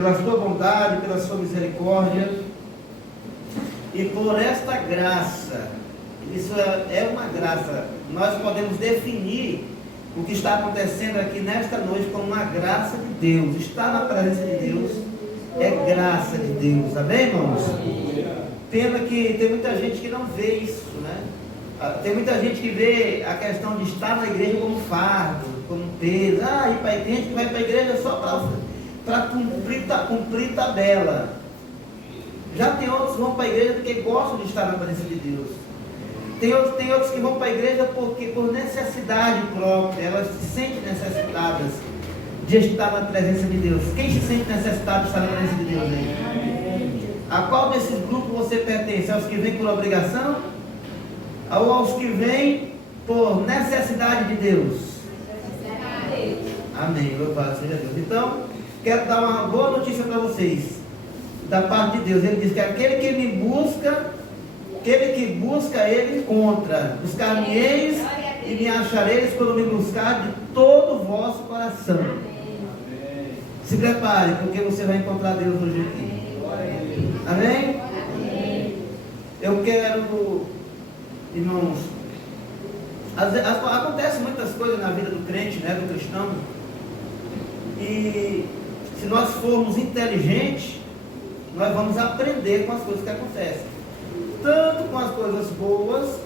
pela sua bondade, pela sua misericórdia e por esta graça. Isso é uma graça. Nós podemos definir o que está acontecendo aqui nesta noite como uma graça de Deus. Estar na presença de Deus é graça de Deus. Amém, irmãos? Pena que tem muita gente que não vê isso, né? Tem muita gente que vê a questão de estar na igreja como fardo, como peso. Tem gente que vai para a igreja só para cumprir tabela. Já tem outros que vão para a igreja porque gostam de estar na presença de Deus. Tem outros que vão para a igreja por necessidade própria. Elas se sentem necessitadas de estar na presença de Deus. Quem se sente necessitado de estar na presença de Deus aí? A qual desses grupos você pertence? Aos que vêm por obrigação? Ou aos que vêm por necessidade de Deus? Amém, louvado seja Deus. Então, quero dar uma boa notícia para vocês, da parte de Deus. Ele diz que aquele que me busca, ele encontra. Buscar-me-eis e me achareis quando me buscar de todo o vosso coração. Se prepare, porque você vai encontrar Deus hoje aqui. Amém? Eu quero, irmãos, acontecem muitas coisas na vida do crente, né, do cristão, e se nós formos inteligentes, nós vamos aprender com as coisas que acontecem, tanto com as coisas boas,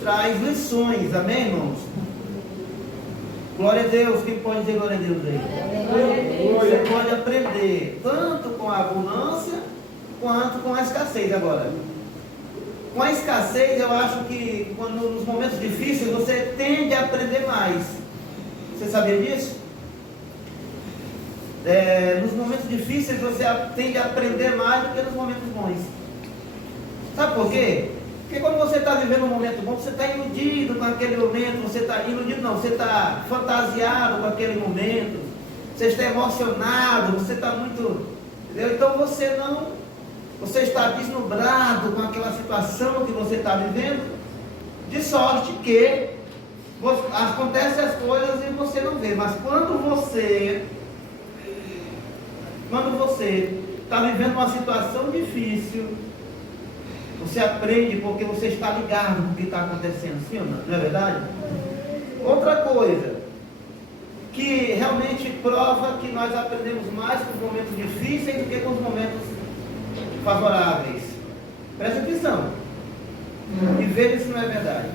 traz lições. Amém, irmãos? Glória a Deus. Quem pode dizer glória a Deus aí? Você pode aprender tanto com a abundância quanto com a escassez. Agora, com a escassez, eu acho que nos momentos difíceis você tende a aprender mais. Você sabia disso? Nos momentos difíceis você tende a aprender mais do que nos momentos bons. Sabe por quê? Porque quando você está vivendo um momento bom, você está iludido com aquele momento. Você está iludido, não, você está fantasiado com aquele momento. Você está emocionado, você está muito... Entendeu? Então você está deslumbrado com aquela situação que você está vivendo, de sorte que acontecem as coisas e você não vê. Mas quando você está vivendo uma situação difícil, você aprende porque você está ligado com o que está acontecendo, sim ou não? Não é verdade? Outra coisa que realmente prova que nós aprendemos mais com os momentos difíceis do que com os momentos favoráveis. Presta atenção e veja se não é verdade.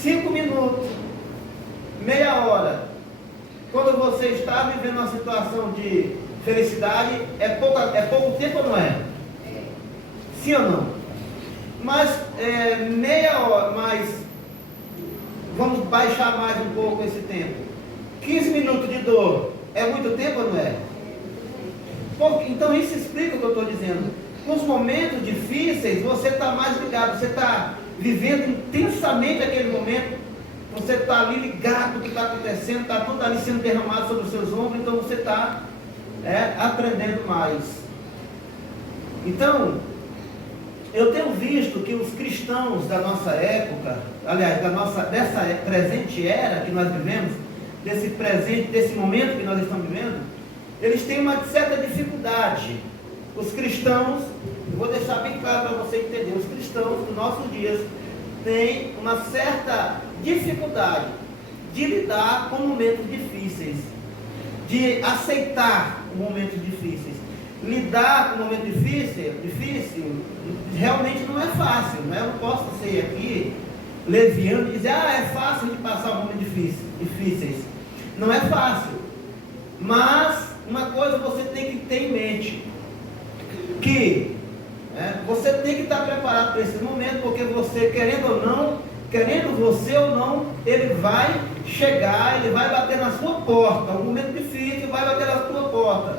5 minutos, meia hora, quando você está vivendo uma situação de felicidade, é pouco tempo ou não é? Sim ou não? Mas meia hora, mas vamos baixar mais um pouco esse tempo. 15 minutos de dor é muito tempo ou não é? Então isso explica o que eu estou dizendo. Nos momentos difíceis você está mais ligado, você está vivendo intensamente aquele momento, você está ali ligado no que está acontecendo, está tudo ali sendo derramado sobre os seus ombros, então você está aprendendo mais. Então, eu tenho visto que os cristãos da nossa época, aliás, dessa presente era que nós vivemos, desse momento que nós estamos vivendo, eles têm uma certa dificuldade. Os cristãos, eu vou deixar bem claro para você entender, os cristãos dos nossos dias têm uma certa dificuldade de lidar com momentos difíceis, de aceitar momentos difíceis. Lidar com um momento difícil realmente não é fácil, né? Eu não posso ser aqui leviano e dizer, é fácil de passar momentos difíceis. Não é fácil. Mas uma coisa você tem que ter em mente, que você tem que estar preparado para esse momento, porque você, querendo você ou não, ele vai chegar, ele vai bater na sua porta. Um momento difícil vai bater na sua porta.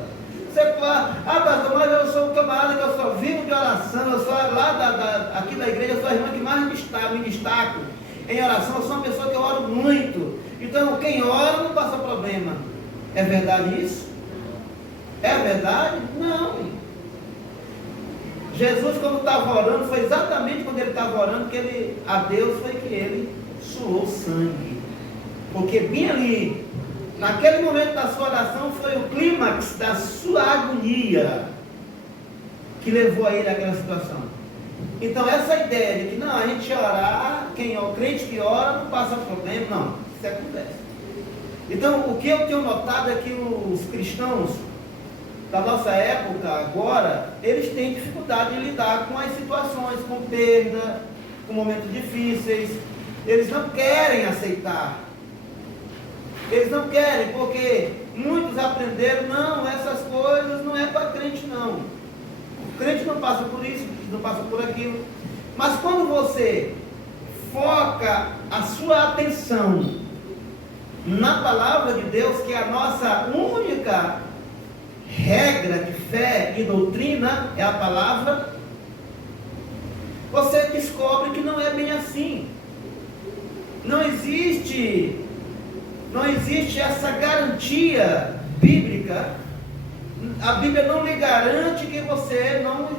Você fala, pastor, mas eu sou um camarada que eu só vivo de oração, eu sou lá aqui da igreja, eu sou a irmã que mais me destaco em oração, eu sou uma pessoa que eu oro muito. Então, quem ora não passa problema. É verdade isso? É verdade? Não. Jesus, quando estava orando, foi exatamente quando ele estava orando a Deus foi que ele suou sangue. Porque bem ali, Naquele momento da sua oração foi o clímax da sua agonia que levou a ele àquela situação. Então essa ideia de que não, a gente orar, quem é o crente que ora não passa problema, não, isso acontece. Então o que eu tenho notado é que os cristãos da nossa época agora, eles têm dificuldade de lidar com as situações, com perda, com momentos difíceis. Eles não querem aceitar. Eles não querem, porque muitos aprenderam, não, essas coisas não é para crente não. O crente não passa por isso, não passa por aquilo. Mas quando você foca a sua atenção na palavra de Deus, que é a nossa única regra de fé e doutrina, é a palavra, você descobre que não é bem assim. Não existe essa garantia bíblica. A Bíblia não lhe garante que você não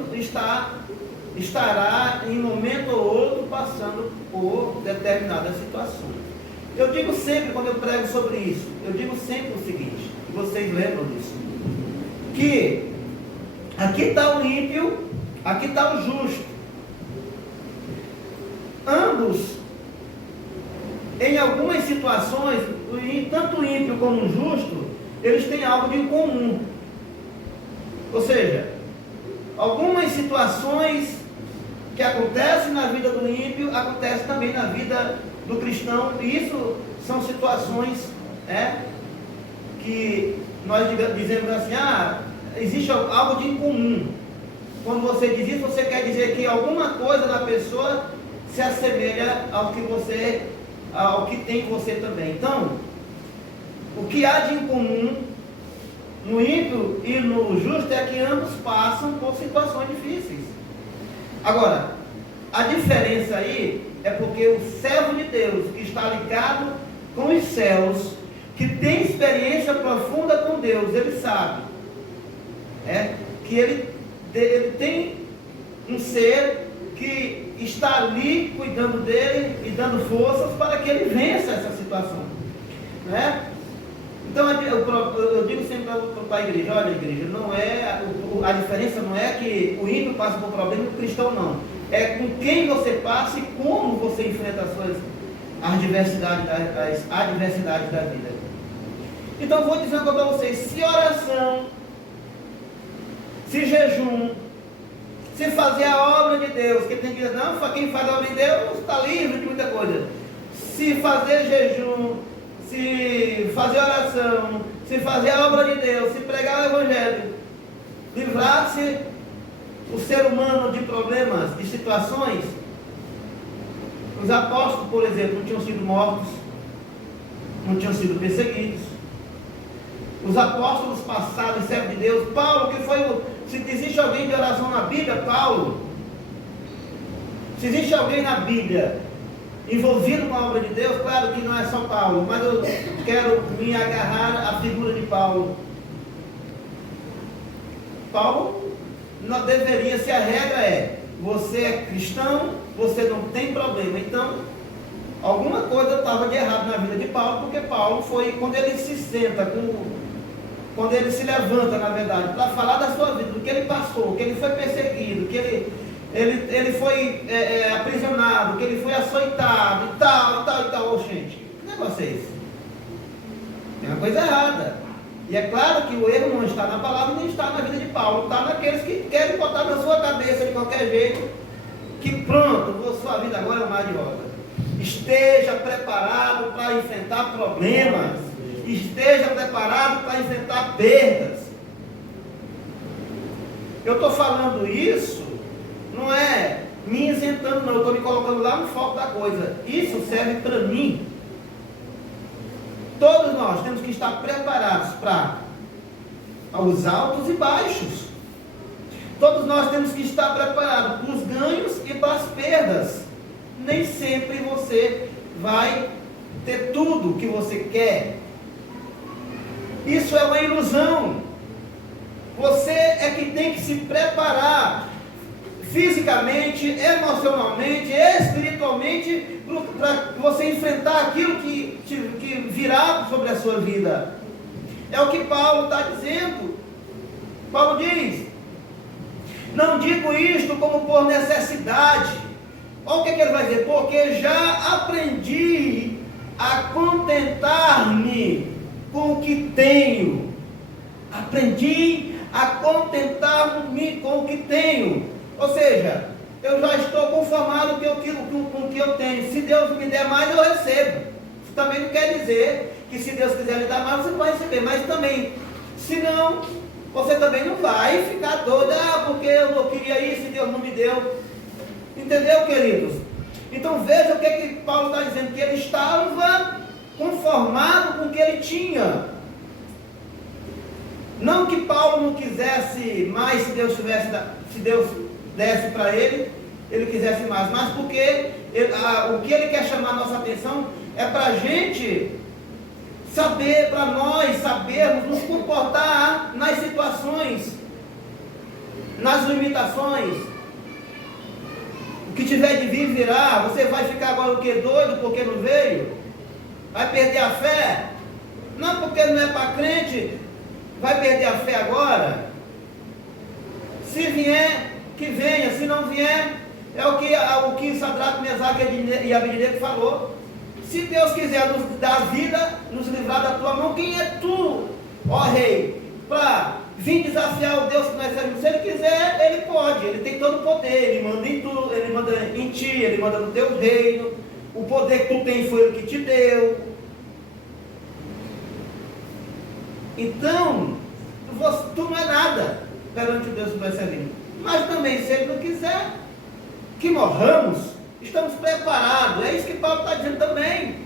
estará em momento ou outro passando por determinadas situações. Eu digo sempre, quando eu prego sobre isso, eu digo sempre o seguinte, e vocês lembram disso, que aqui está o ímpio, aqui está o justo. Ambos, em algumas situações, tanto o ímpio como o justo, eles têm algo de incomum. Ou seja, algumas situações que acontecem na vida do ímpio, acontecem também na vida do cristão, e isso são situações que nós dizemos assim, existe algo de incomum. Quando você diz isso, você quer dizer que alguma coisa na pessoa se assemelha ao que tem em você também. Então, o que há de incomum no ímpio e no justo é que ambos passam por situações difíceis. Agora, a diferença aí é porque o servo de Deus, que está ligado com os céus, que tem experiência profunda com Deus, ele sabe que ele tem um ser que está ali cuidando dele e dando forças para que ele vença essa situação, Então eu digo sempre para a igreja, olha igreja, não é, a diferença não é que o ímpio passa por problema e o cristão não, é com quem você passa e como você enfrenta as adversidades da vida. Então eu vou dizer uma coisa para vocês, se oração, se jejum, se fazer a obra de Deus, que tem que dizer, não, quem faz a obra de Deus está livre de muita coisa. Se fazer jejum, se fazer oração, se fazer a obra de Deus, se pregar o Evangelho, livrar-se o ser humano de problemas, de situações. Os apóstolos, por exemplo, não tinham sido mortos, não tinham sido perseguidos. Os apóstolos passados, servos de Deus, Paulo, que foi se existe alguém de oração na Bíblia, Paulo. Se existe alguém na Bíblia envolvido com a obra de Deus, claro que não é só Paulo, mas eu quero me agarrar à figura de Paulo. Paulo não deveria, se a regra é, você é cristão, você não tem problema, então alguma coisa estava de errado na vida de Paulo, porque Paulo foi, quando ele se senta, quando ele se levanta, na verdade, para falar da sua vida, do que ele passou, que ele foi perseguido, que ele foi aprisionado, que ele foi açoitado, e tal. Oh, gente, que negócio é esse? Tem uma coisa errada. E é claro que o erro não está na palavra, nem está na vida de Paulo, está naqueles que querem botar na sua cabeça de qualquer jeito, que pronto, sua vida agora é um mar de rosa. Esteja preparado para enfrentar problemas. Esteja preparado para enfrentar perdas. Eu estou falando isso, não é me isentando, não. Eu estou me colocando lá no foco da coisa. Isso serve para mim. Todos nós temos que estar preparados para os altos e baixos. Todos nós temos que estar preparados para os ganhos e para as perdas. Nem sempre você vai ter tudo que você quer. Isso é uma ilusão. Você é que tem que se preparar. fisicamente, emocionalmente, espiritualmente, para você enfrentar aquilo que virá sobre a sua vida. É o que Paulo está dizendo. Paulo diz: não digo isto como por necessidade. Olha o que ele vai dizer: porque já aprendi a contentar-me com o que tenho. Aprendi a contentar-me com o que tenho. Ou seja, eu já estou conformado com o que eu tenho. Se Deus me der mais, eu recebo. Isso também não quer dizer que se Deus quiser lhe dar mais, você não vai receber. Mas também, se não, você também não vai ficar doido. Porque eu não queria isso e Deus não me deu. Entendeu, queridos? Então veja o que Paulo está dizendo, que ele estava conformado com o que ele tinha. Não que Paulo não quisesse mais, se Deus desse para ele quisesse mais, mas porque o que ele quer chamar a nossa atenção é para a gente saber, para nós sabermos nos comportar nas situações, nas limitações. O que tiver de vir virá. Você vai ficar agora o que? Doido porque não veio? Vai perder a fé? Não, porque não é para crente, vai perder a fé agora? Se vier, que venha. Se não vier, é o que Sadraque, Mesaque e Abednego falou. Se Deus quiser nos dar vida, nos livrar da tua mão, quem é tu, ó rei, para vir desafiar o Deus que nós servimos? Se ele quiser, ele pode, ele tem todo o poder, ele manda em tu, ele manda em ti, ele manda no teu reino. O poder que tu tem foi o que te deu. Então, tu não é nada perante o Deus que nós servimos. Mas também, se ele não quiser que morramos, estamos preparados. É isso que Paulo está dizendo também.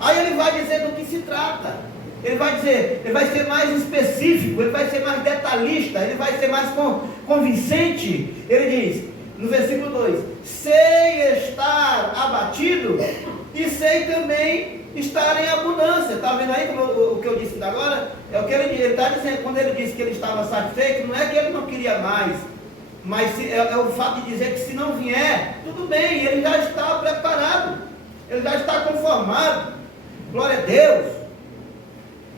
Aí ele vai dizer do que se trata. Ele vai ser mais específico, ele vai ser mais detalhista, ele vai ser mais convincente. Ele diz, no versículo 2: sei estar abatido e sei também estar em abundância. Está vendo aí o que eu disse agora? É o que ele está dizendo. Quando ele disse que ele estava satisfeito, não é que ele não queria mais, mas é o fato de dizer que se não vier, tudo bem, ele já está preparado, ele já está conformado. Glória a Deus.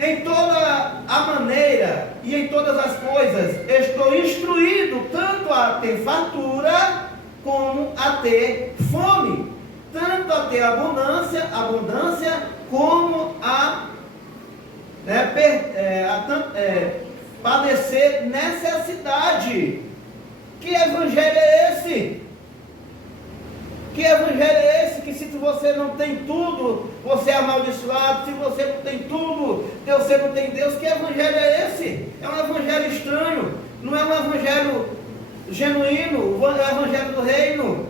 Em toda a maneira e em todas as coisas estou instruído tanto a ter fartura como a ter fome, tanto a ter abundância como a padecer necessidade. Que evangelho é esse? Que evangelho é esse? Que se você não tem tudo, você é amaldiçoado. Se você não tem tudo, você não tem Deus. Que evangelho é esse? É um evangelho estranho. Não é um evangelho genuíno. O evangelho do reino.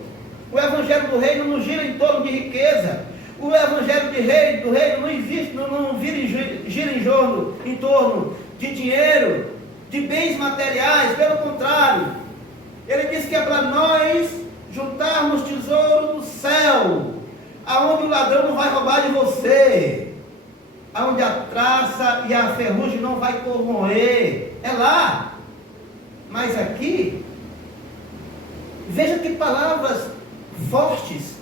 O evangelho do reino não gira em torno de riqueza. O evangelho do reino não existe, não gira em torno de dinheiro, de bens materiais. Pelo contrário, ele diz que é para nós juntarmos tesouro no céu, aonde o ladrão não vai roubar de você, aonde a traça e a ferrugem não vai corroer. É lá. Mas aqui, veja que palavras fortes.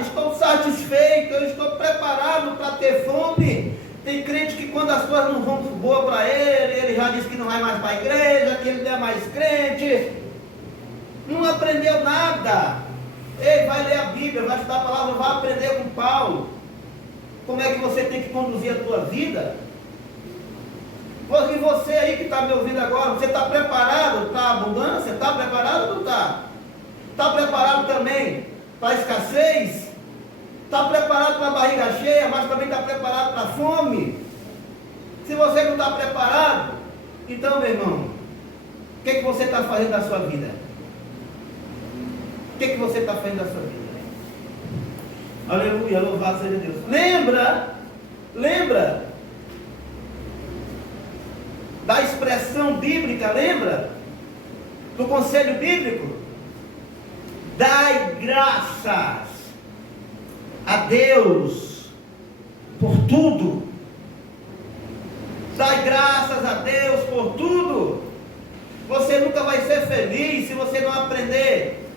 Estou satisfeito, eu estou preparado para ter fome. Tem crente que quando as coisas não vão boas para ele já diz que não vai mais para a igreja, que ele não é mais crente. Não aprendeu nada. Ei, vai ler a Bíblia, vai estudar a palavra, vai aprender com Paulo. Como é que você tem que conduzir a tua vida? E você aí que está me ouvindo agora, você está preparado para a abundância? Está preparado ou não está? Está preparado também para a escassez? Está preparado para a barriga cheia, mas também está preparado para a fome? Se você não está preparado, então, meu irmão, o que você está fazendo da sua vida? O que você está fazendo da sua vida? Aleluia, louvado seja Deus. Lembra da expressão bíblica, lembra do conselho bíblico? Dai graças a Deus por tudo. Dai graças a Deus por tudo. feliz se você não aprender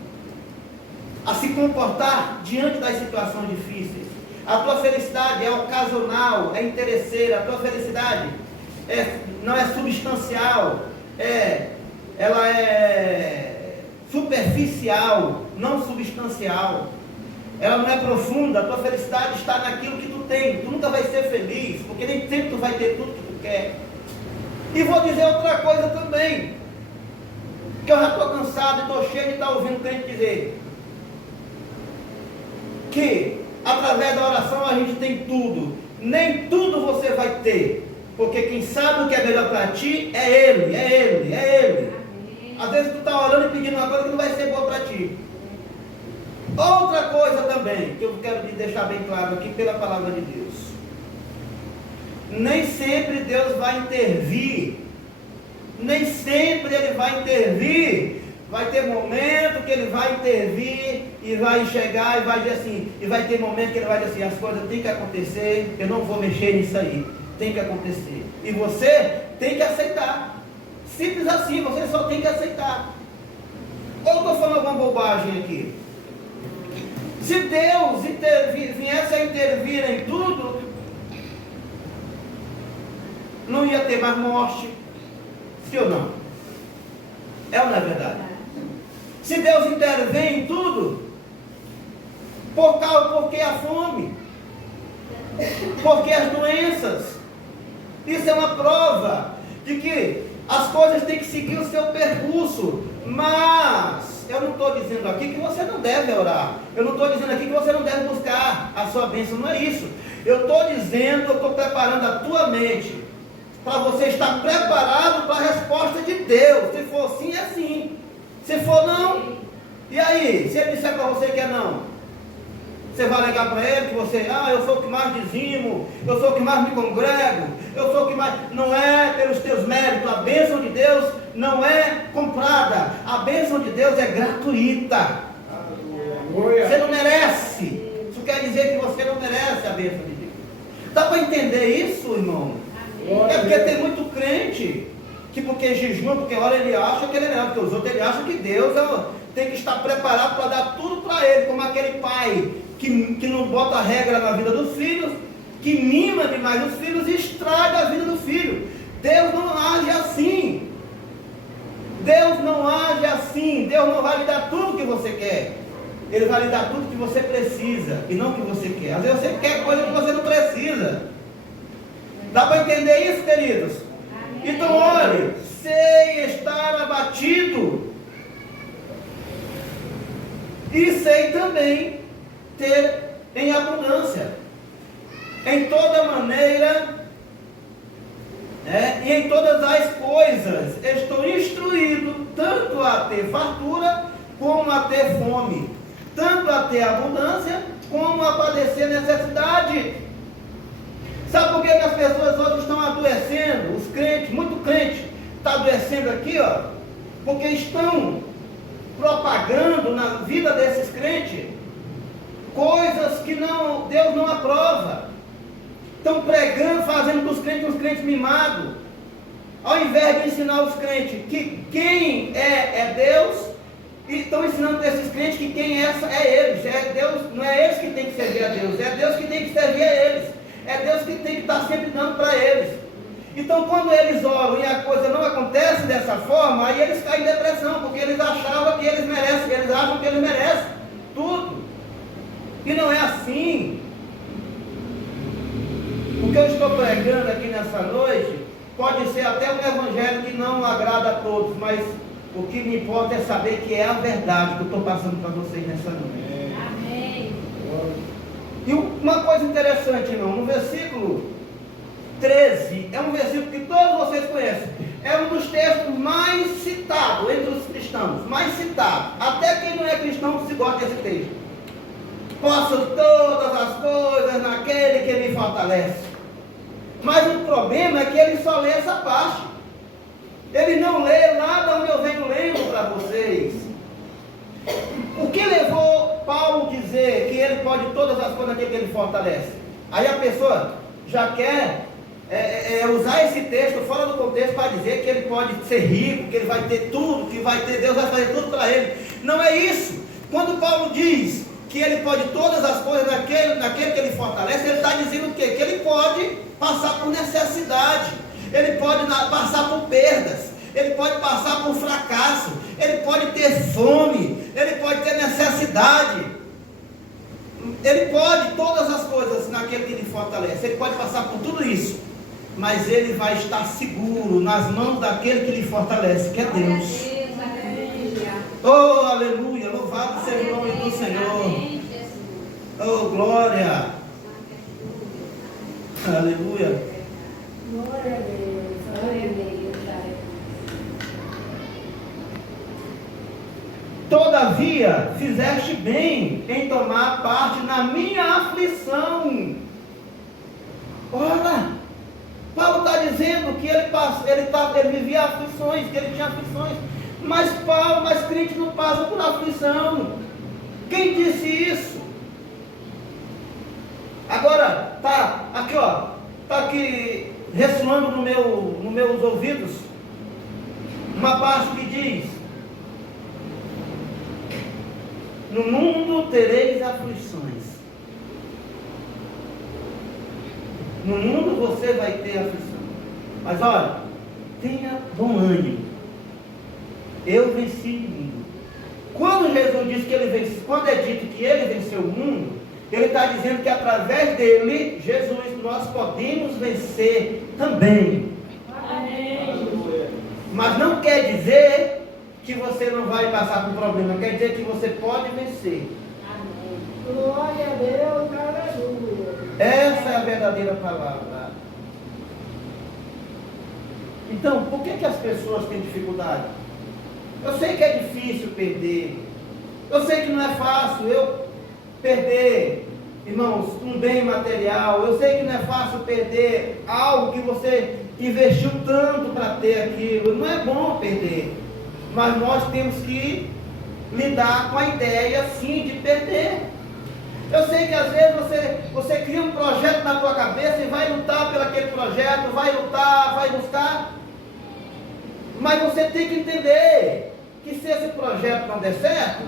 a se comportar diante das situações difíceis. A tua felicidade é ocasional, é interesseira. A tua felicidade não é substancial, ela é superficial, não substancial. Ela não é profunda. A tua felicidade está naquilo que tu tem. Tu nunca vai ser feliz, porque nem sempre tu vai ter tudo que tu quer. E vou dizer outra coisa também, que eu já estou cansado e estou cheio de estar ouvindo crente dizer que através da oração a gente tem tudo. Nem tudo você vai ter, porque quem sabe o que é melhor para ti é Ele, é Ele, é Ele. Às vezes tu está orando e pedindo uma coisa que não vai ser boa para ti. Outra coisa também, que eu quero deixar bem claro aqui pela palavra de Deus. Nem sempre Deus vai intervir. Nem sempre Ele vai intervir. Vai ter momento que Ele vai intervir e vai chegar e vai dizer assim, e vai ter momento que Ele vai dizer assim, as coisas têm que acontecer, eu não vou mexer nisso aí, tem que acontecer. E você tem que aceitar. Simples assim, você só tem que aceitar. Ou estou falando alguma bobagem aqui? Se Deus viesse a intervir em tudo, não ia ter mais morte. Sim ou não? É ou não é verdade? Se Deus intervém em tudo, porque a fome, porque as doenças, isso é uma prova de que as coisas têm que seguir o seu percurso. Mas eu não estou dizendo aqui que você não deve orar, eu não estou dizendo aqui que você não deve buscar a sua bênção, não é isso. Eu estou dizendo, eu estou preparando a tua mente para você estar preparado para a resposta de Deus. Se for sim, é sim. Se for não, e aí? Se ele disser para você que é não, você vai negar para ele que você, eu sou o que mais dizimo, eu sou o que mais me congrego, eu sou o que mais... Não é pelos teus méritos. A bênção de Deus não é comprada. A bênção de Deus é gratuita. Você não merece. Isso quer dizer que você não merece a bênção de Deus. Dá para entender isso, irmão? É porque tem muito crente que porque jejua, porque ora, ele acha que ele é melhor, porque os outros ele acha que Deus tem que estar preparado para dar tudo para ele, como aquele pai que não bota regra na vida dos filhos, que mima demais os filhos e estraga a vida do filho. Deus não age assim. Deus não age assim. Deus não vai lhe dar tudo que você quer. Ele vai lhe dar tudo que você precisa e não o que você quer. Às vezes você quer coisa que você não precisa. Dá para entender isso, queridos? Amém. Então, olhe, sei estar abatido e sei também ter em abundância. Em toda maneira, e em todas as coisas, estou instruído tanto a ter fartura como a ter fome, tanto a ter abundância como a padecer necessidade. Sabe por que as pessoas hoje estão adoecendo? Os crentes, muito crente está adoecendo aqui, porque estão propagando na vida desses crentes coisas que Deus não aprova. Estão pregando, fazendo dos crentes uns crentes mimados, ao invés de ensinar os crentes que quem é Deus, e estão ensinando desses crentes que quem é eles. É Deus, não é eles que tem que servir a Deus, é Deus que tem que servir a eles. É Deus que tem que estar sempre dando para eles. Então, quando eles oram e a coisa não acontece dessa forma, aí eles caem em depressão, porque eles achavam que eles merecem, eles acham que eles merecem tudo. E não é assim. O que eu estou pregando aqui nessa noite pode ser até um evangelho que não agrada a todos, mas o que me importa é saber que é a verdade que eu estou passando para vocês nessa noite. Amém. E uma coisa interessante, irmão, no versículo 13, é um versículo que todos vocês conhecem, é um dos textos mais citados entre os cristãos, mais citado, até quem não é cristão se gosta desse texto. Posso todas as coisas naquele que me fortalece. Mas o problema é que ele só lê essa parte, ele não lê nada onde eu venho lendo para vocês. O que levou Paulo a dizer que ele pode todas as coisas naquele que ele fortalece? Aí a pessoa já quer usar esse texto fora do contexto para dizer que ele pode ser rico, que ele vai ter tudo, que vai ter, Deus vai fazer tudo para ele. Não é isso. Quando Paulo diz que ele pode todas as coisas naquele que ele fortalece, ele está dizendo o quê? Que ele pode passar por necessidade, ele pode passar por perdas, ele pode passar por fracasso, ele pode ter fome, ele pode ter necessidade, ele pode todas as coisas naquele que lhe fortalece, ele pode passar por tudo isso, mas ele vai estar seguro nas mãos daquele que lhe fortalece, que é Deus. Oh, aleluia, louvado seja o nome do Senhor. Oh, glória. Aleluia. Glória a Deus. Glória a Deus. Todavia, fizeste bem em tomar parte na minha aflição. Ora, Paulo está dizendo que ele vivia aflições, que ele tinha aflições. Mas crente não passa por aflição. Quem disse isso? Agora, tá aqui ressoando nos meus ouvidos uma parte que diz: no mundo tereis aflições. No mundo você vai ter aflição. Mas olha, tenha bom ânimo. Eu venci o mundo. Quando Jesus diz que ele venceu, quando é dito que ele venceu o mundo, ele está dizendo que através dele, Jesus, nós podemos vencer também. Amém. Mas não quer dizer que você não vai passar por problema, quer dizer que você pode vencer. Amém. Glória a Deus, aleluia. Essa é a verdadeira palavra. Então, por que as pessoas têm dificuldade? Eu sei que é difícil perder. Eu sei que não é fácil eu perder, irmãos, um bem material. Eu sei que não é fácil perder algo que você investiu tanto para ter aquilo. Não é bom perder. Mas nós temos que lidar com a ideia, sim, de perder. Eu sei que às vezes você cria um projeto na tua cabeça e vai lutar por aquele projeto, vai lutar, vai buscar. Mas você tem que entender que se esse projeto não der certo,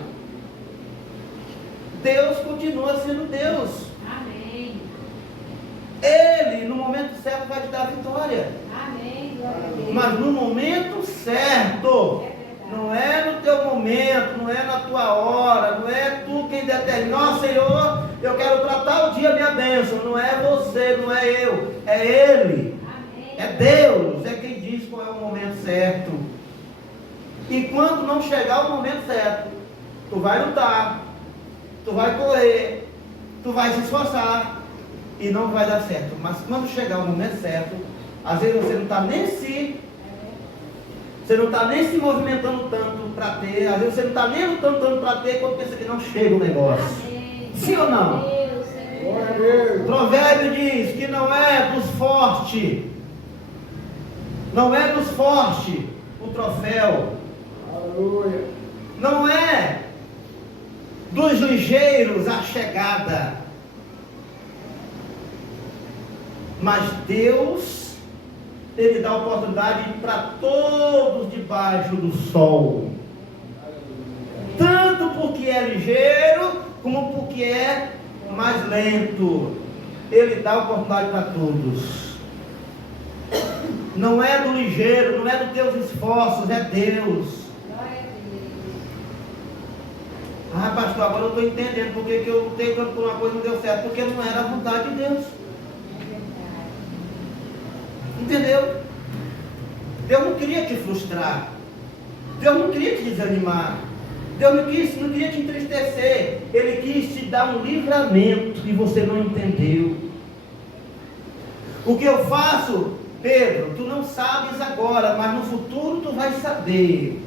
Deus continua sendo Deus. Amém. Ele, no momento certo, vai te dar a vitória. Amém. Mas no momento certo, não é no teu momento, não é na tua hora, não é tu quem determina: ó Senhor, eu quero tratar o dia minha bênção. Não é você, não é eu, é Ele. Amém. É Deus, é quem diz qual é o momento certo. E quando não chegar o momento certo, tu vai lutar, tu vai correr, tu vai se esforçar e não vai dar certo. Mas quando chegar o momento certo, às vezes você não está nem se movimentando tanto para ter, às vezes você não está nem lutando tanto para ter, quando pensa que não chega o negócio. Amém. Sim ou não? O provérbio diz que não é dos fortes, o troféu. Aleluia. Não é dos ligeiros a chegada, mas Deus, Ele dá oportunidade para todos debaixo do sol, tanto porque é ligeiro, como porque é mais lento. Ele dá oportunidade para todos. Não é do ligeiro, não é dos teus esforços, é Deus. Ah, pastor, agora eu estou entendendo porque que eu lutei tanto por uma coisa e não deu certo, porque não era a vontade de Deus. Entendeu? Deus não queria te frustrar, Deus não queria te desanimar, Deus não queria te entristecer, Ele quis te dar um livramento e você não entendeu. O que eu faço, Pedro, tu não sabes agora, mas no futuro tu vais saber.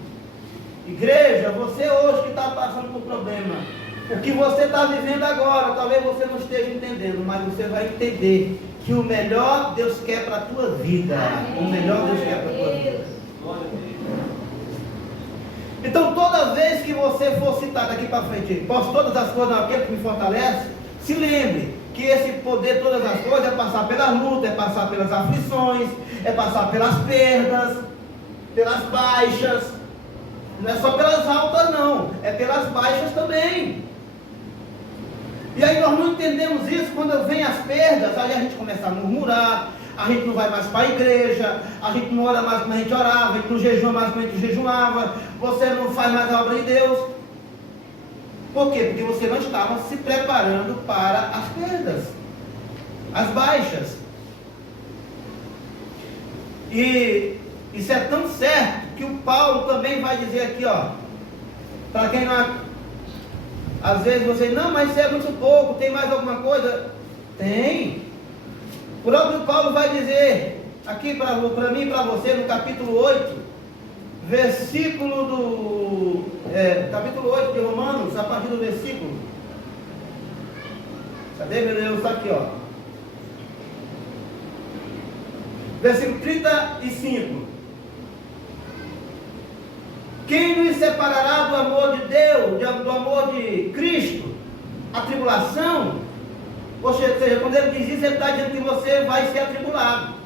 Igreja, você hoje que está passando por problema, o que você está vivendo agora, talvez você não esteja entendendo, mas você vai entender que o melhor Deus quer para a tua vida. Amém. O melhor Deus quer para a tua vida. Então, toda vez que você for citar daqui para frente, posso todas as coisas naquele que me fortalece, se lembre que esse poder de todas as coisas é passar pelas lutas, é passar pelas aflições, é passar pelas perdas, pelas baixas. Não é só pelas altas não, é pelas baixas também. E aí nós não entendemos isso. Quando vem as perdas, aí a gente começa a murmurar, a gente não vai mais para a igreja, a gente não ora mais como a gente orava, a gente não jejua mais como a gente jejuava, você não faz mais a obra de Deus. Por quê? Porque você não estava se preparando para as perdas, as baixas. E isso é tão certo que o Paulo também vai dizer aqui, ó, para quem não... Às vezes você, não, mas isso é muito pouco, tem mais alguma coisa? Tem. O próprio Paulo vai dizer, aqui para mim e para você, no capítulo 8, capítulo 8 de Romanos, a partir do versículo. Cadê, meu Deus? Está aqui, ó. Versículo 35. Quem nos separará do amor de Deus, do amor de Cristo? A tribulação? Ou seja, quando ele diz isso, ele está dizendo que você vai ser atribulado.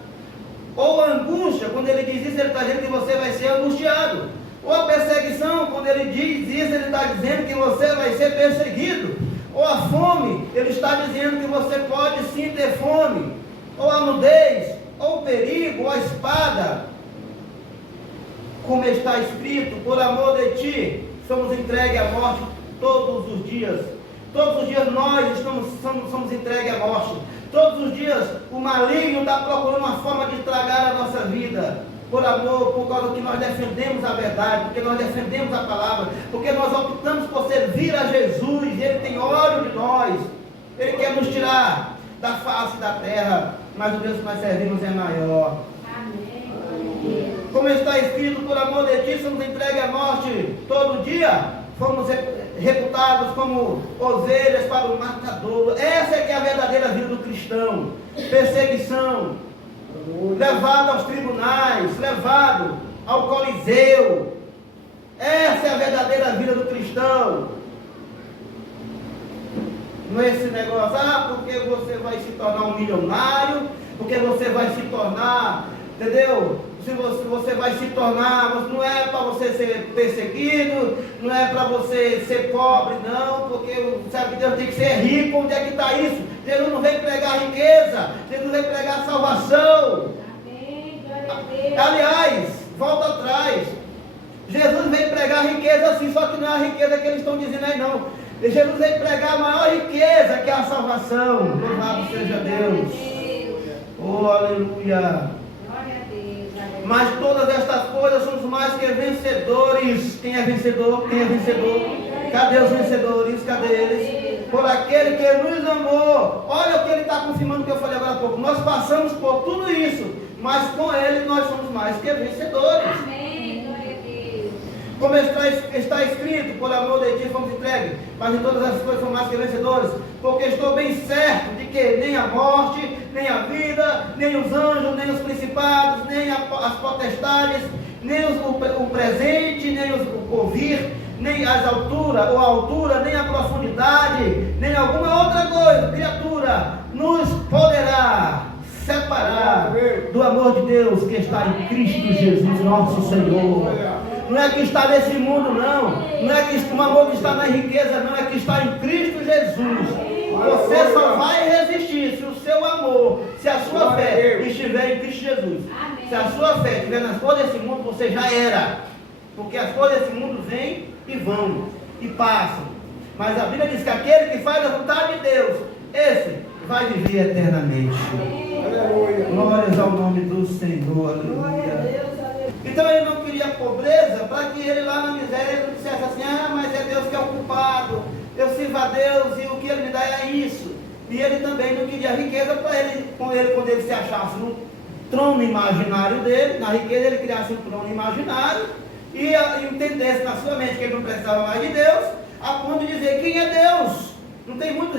Ou a angústia, quando ele diz isso, ele está dizendo que você vai ser angustiado. Ou a perseguição, quando ele diz isso, ele está dizendo que você vai ser perseguido. Ou a fome, ele está dizendo que você pode sim ter fome. Ou a nudez, ou o perigo, ou a espada. Como está escrito, por amor de ti, somos entregues à morte todos os dias. Todos os dias nós somos entregues à morte. Todos os dias o maligno está procurando uma forma de estragar a nossa vida. Por amor, por causa que nós defendemos a verdade, porque nós defendemos a palavra, porque nós optamos por servir a Jesus, Ele tem ódio de nós. Ele quer nos tirar da face da terra, mas o Deus que nós servimos é maior. Como está escrito, por amor de ti, somos entregues à morte todo dia, fomos reputados como ovelhas para o matador. Essa é que é a verdadeira vida do cristão. Perseguição, levado aos tribunais, levado ao Coliseu. Essa é a verdadeira vida do cristão. Não é esse negócio, porque você vai se tornar um milionário, porque você vai se tornar, entendeu? Se você vai se tornar, não é para você ser perseguido, não é para você ser pobre, não, porque sabe que Deus tem que ser rico. Onde é que está isso? Jesus não veio pregar riqueza, Jesus veio pregar salvação. Amém. Aliás, volta atrás, Jesus veio pregar riqueza assim, só que não é a riqueza que eles estão dizendo aí não. Jesus veio pregar a maior riqueza, que é a salvação. Louvado seja Deus. Oh, aleluia. Mas todas estas coisas somos mais que vencedores. Quem é vencedor? Quem é vencedor? Cadê os vencedores? Cadê eles? Por aquele que nos amou. Olha o que ele está confirmando que eu falei agora há pouco. Nós passamos por tudo isso, mas com ele nós somos mais que vencedores. Amém. Glória a Deus. Como está escrito, por amor de ti fomos entregues, mas em todas as coisas somos mais que vencedores, porque estou bem certo de que nem a morte, nem a vida, nem os anjos, nem os principados, nem as potestades, nem o presente, nem o porvir, nem as alturas, ou a altura, nem a profundidade, nem alguma outra coisa, criatura, nos poderá separar do amor de Deus que está em Cristo Jesus, nosso Senhor. Não é que está nesse mundo, não é que o amor que está na riqueza, não, é que está em Cristo Jesus. Você só vai resistir se o seu amor, se a sua fé estiver em Cristo Jesus. Se a sua fé estiver nas coisas desse mundo, você já era. Porque as coisas desse mundo vêm e vão, e passam. Mas a Bíblia diz que aquele que faz a vontade de Deus, esse vai viver eternamente. Glórias ao nome do Senhor. Aleluia. Então ele não queria pobreza para que ele lá na miséria não dissesse assim, mas é Deus que é o culpado, eu sirvo a Deus e o que ele me dá é isso. E ele também não queria riqueza para ele, quando ele se achasse no trono imaginário dele, na riqueza ele criasse um trono imaginário e entendesse na sua mente que ele não precisava mais de Deus, a ponto de dizer quem é Deus. Não tem muita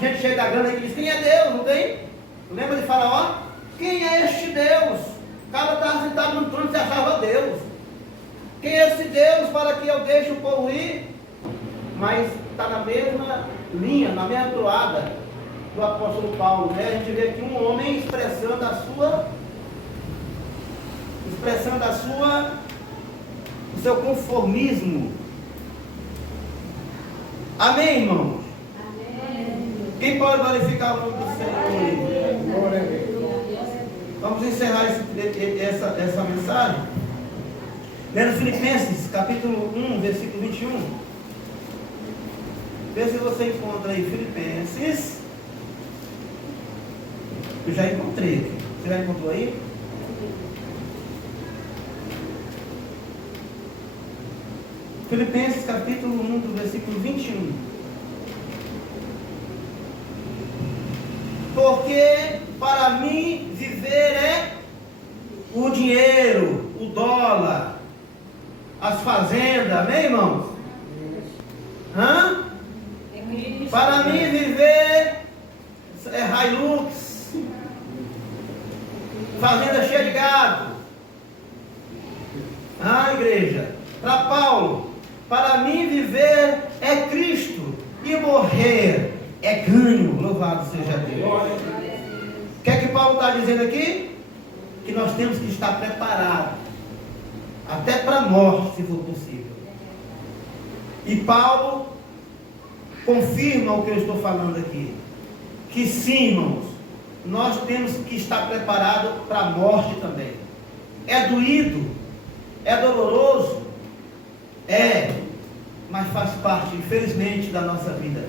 gente cheia da grana que diz quem é Deus, não tem? Lembra de Faraó? Quem é este Deus? O cara estava sentado no trono e se achava Deus. Quem é esse Deus para que eu deixe o povo ir? Mas está na mesma linha, na mesma toada. do apóstolo Paulo, né? A gente vê aqui um homem expressando o seu conformismo. Amém, irmãos? Amém. Quem pode glorificar o nome do Senhor? Vamos encerrar essa mensagem lendo Filipenses capítulo 1, versículo 21. Vê se você encontra aí Filipenses. Eu já encontrei aqui. Você já encontrou aí? Filipenses capítulo 1, do versículo 21. Porque para mim viver é o dinheiro, o dólar, as fazendas, amém, irmãos? Hã? Para mim viver é Hilux, fazenda cheia de gado. Ah, igreja. Para Paulo, para mim viver é Cristo e morrer é ganho. Louvado seja Deus. O que é que Paulo está dizendo aqui? Que nós temos que estar preparados até para a morte, se for possível. E Paulo confirma o que eu estou falando aqui, que sim, irmãos, nós temos que estar preparados para a morte também. É doído, é doloroso, mas faz parte, infelizmente, da nossa vida.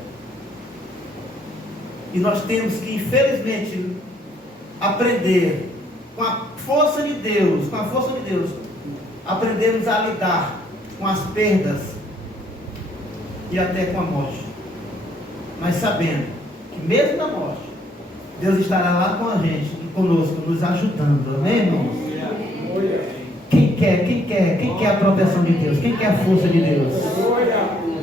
E nós temos que, infelizmente, aprender com a força de Deus, aprendemos a lidar com as perdas e até com a morte. Mas sabendo que mesmo na morte, Deus estará lá com a gente, conosco, nos ajudando. Amém, irmãos? Quem quer a proteção de Deus? Quem quer a força de Deus?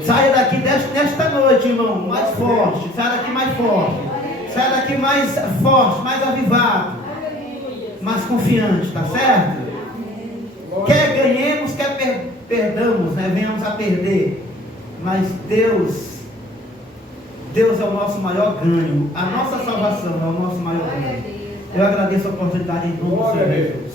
Saia daqui nesta noite, irmão, mais forte. Saia daqui mais forte. Saia daqui mais forte, mais avivado, mais confiante, tá certo? Quer ganhemos, quer perdamos, né? Venhamos a perder. Mas Deus é o nosso maior ganho. A nossa salvação é o nosso maior ganho. Eu agradeço a oportunidade em nome do Senhor.